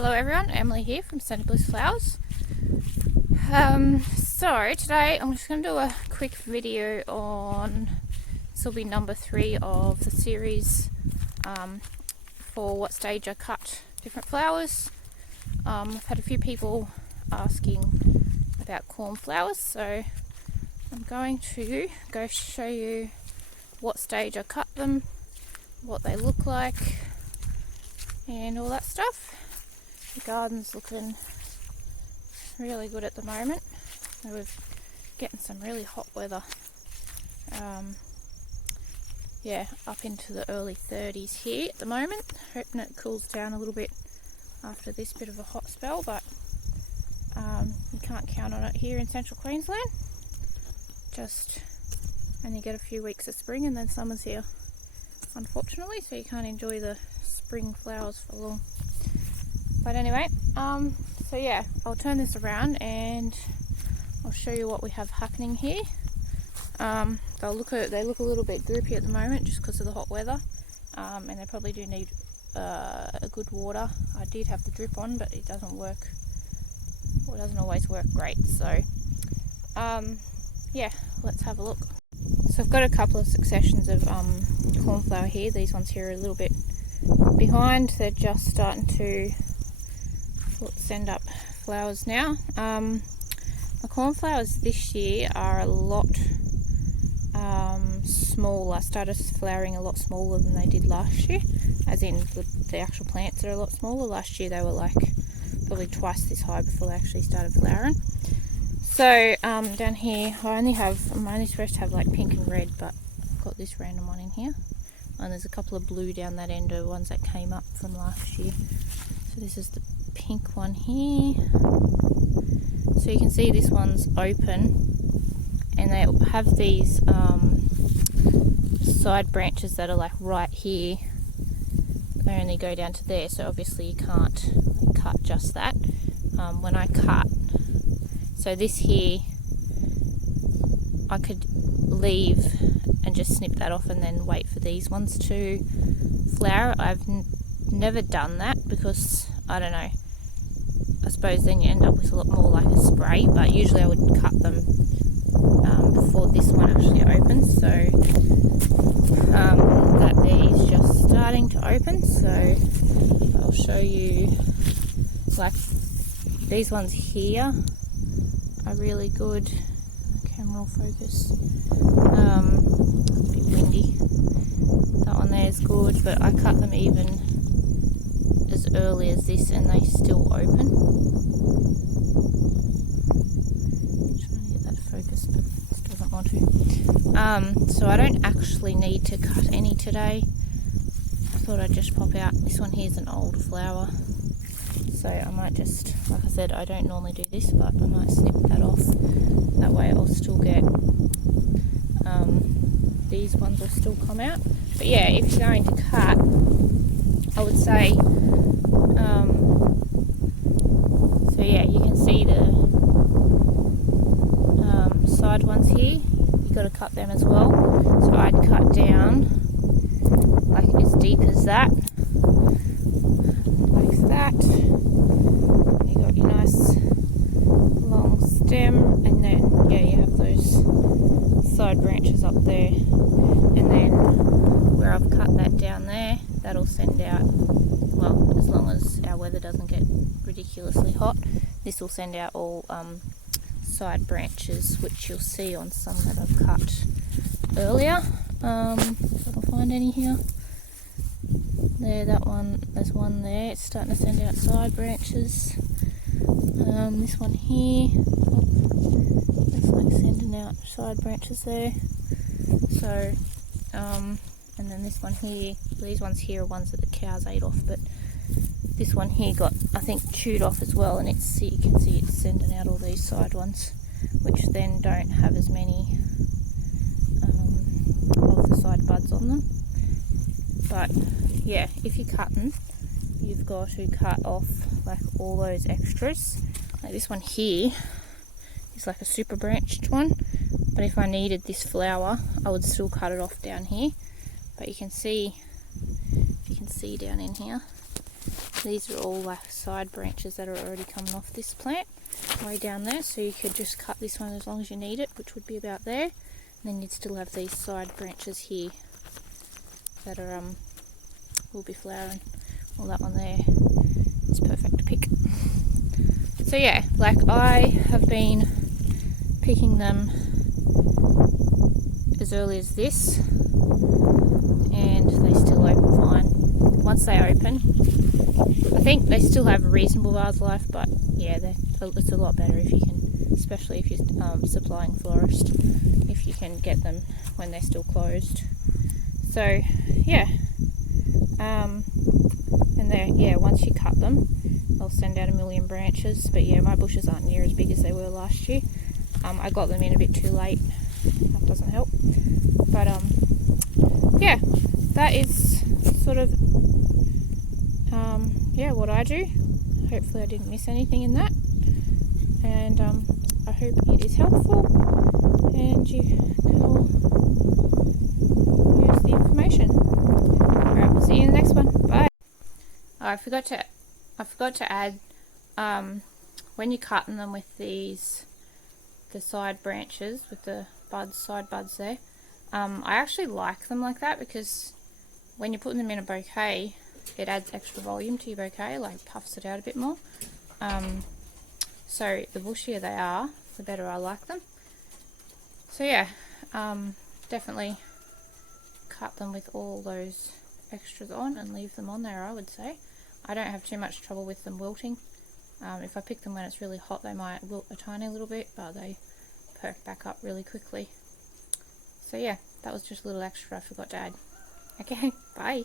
Hello everyone, Emily here from Bliss Flowers. So today I'm just going to do a quick video on, this will be number 3 of the series for what stage I cut different flowers. I've had a few people asking about cornflowers, so I'm going to go show you what stage I cut them, what they look like and all that stuff. The garden's looking really good at the moment. We're getting some really hot weather. Yeah, up into the early 30s here at the moment. Hoping it cools down a little bit after this bit of a hot spell, but you can't count on it here in central Queensland. Just only get a few weeks of spring and then summer's here, unfortunately, so you can't enjoy the spring flowers for long. But anyway, so yeah, I'll turn this around and I'll show you what we have happening here. They look a little bit droopy at the moment just because of the hot weather, and they probably do need a good water. I did have the drip on, but it doesn't work, or it doesn't always work great. So yeah, let's have a look. So I've got a couple of successions of cornflower here. These ones here are a little bit behind. They're just starting to send up flowers now. My cornflowers this year are a lot smaller. I started flowering a lot smaller than they did last year, as in the actual plants are a lot smaller. Last year they were like probably twice this high before they actually started flowering. So down here I'm only supposed to have like pink and red, but I've got this random one in here, and there's a couple of blue down that end of ones that came up from last year. So this is the pink one here. So you can see this one's open, and they have these side branches that are like right here. They only go down to there, so obviously you can't cut just that. When I cut, so this here I could leave and just snip that off and then wait for these ones to flower. I've never done that because, I don't know, I suppose then you end up with a lot more like a spray, but usually I would cut them before this one actually opens. So that there is just starting to open, so I'll show you. Like these ones here are really good. The camera will focus. It's a bit windy. That one there is good, but I cut them even as early as this and they still open. Trying to get that focused, but it doesn't want to. So I don't actually need to cut any today. I thought I'd just pop out. This one here is an old flower, so I might just, like I said, I don't normally do this, but I might snip that off. That way I'll still get, these ones will still come out. But yeah, if you're going to cut, I would say, so yeah, you can see the side ones here. You got to cut them as well. So I'd cut down like as deep as that, like that. You got your nice long stem, and then yeah, you have those side branches up there, and then where I've cut that down there, that'll send out, well, as long as our weather doesn't get ridiculously hot, this will send out all side branches, which you'll see on some that I've cut earlier. If I can find any here. There, that one, there's one there, it's starting to send out side branches. This one here, it's like sending out side branches there. So, and then this one here, these ones here are ones that the cows ate off, but this one here got, I think, chewed off as well, and it's, you can see it's sending out all these side ones, which then don't have as many of the side buds on them. But yeah, if you're cutting, you've got to cut off like all those extras. Like this one here is like a super branched one, but if I needed this flower, I would still cut it off down here. But you can see, if you can see down in here, these are all like side branches that are already coming off this plant way down there, so you could just cut this one as long as you need it, which would be about there, and then you'd still have these side branches here that are will be flowering. Well, that one there is perfect to pick. So yeah, like I have been picking them as early as this, and they still open fine. Once they open, I think they still have a reasonable vase life, but yeah, it's a lot better if you can, especially if you're supplying florist, if you can get them when they're still closed. So yeah, and once you cut them, they'll send out a million branches. But yeah, my bushes aren't near as big as they were last year. I got them in a bit too late. That doesn't help. But yeah, that is sort of what I do. Hopefully I didn't miss anything in that, and I hope it is helpful and you can all use the information. Alright, we'll see you in the next one. Bye. I forgot to add, when you're cutting them with the side branches with the side buds there, I actually like them like that, because when you're putting them in a bouquet, it adds extra volume to your bouquet, like puffs it out a bit more. So the bushier they are, the better I like them. So yeah, definitely cut them with all those extras on and leave them on there, I would say. I don't have too much trouble with them wilting. If I pick them when it's really hot, they might wilt a tiny little bit, but they perk back up really quickly. So yeah, that was just a little extra I forgot to add. Okay, bye.